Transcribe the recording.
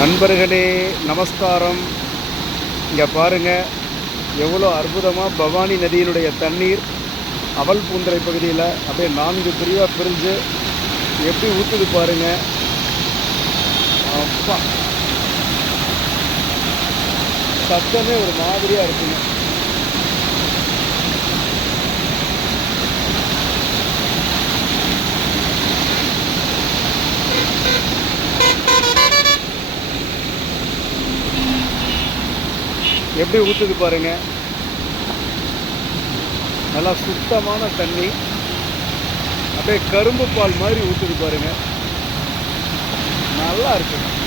நண்பர்களே நமஸ்காரம். இங்கே பாருங்கள் எவ்வளோ அற்புதமாக பவானி நதியினுடைய தண்ணீர் அவல் பூந்தரை பகுதியில் அப்படியே நான்கு பிரிவாக பிரிஞ்சு எப்படி ஊற்றுது பாருங்கள் அப்பா. சத்தமே ஒரு மாதிரியாக இருக்குங்க. எப்படி ஊற்றுது பாருங்க. நல்லா சுத்தமான தண்ணி. அப்படியே கரும்பு பால் மாதிரி ஊற்றுது பாருங்க. நல்லா இருக்குங்க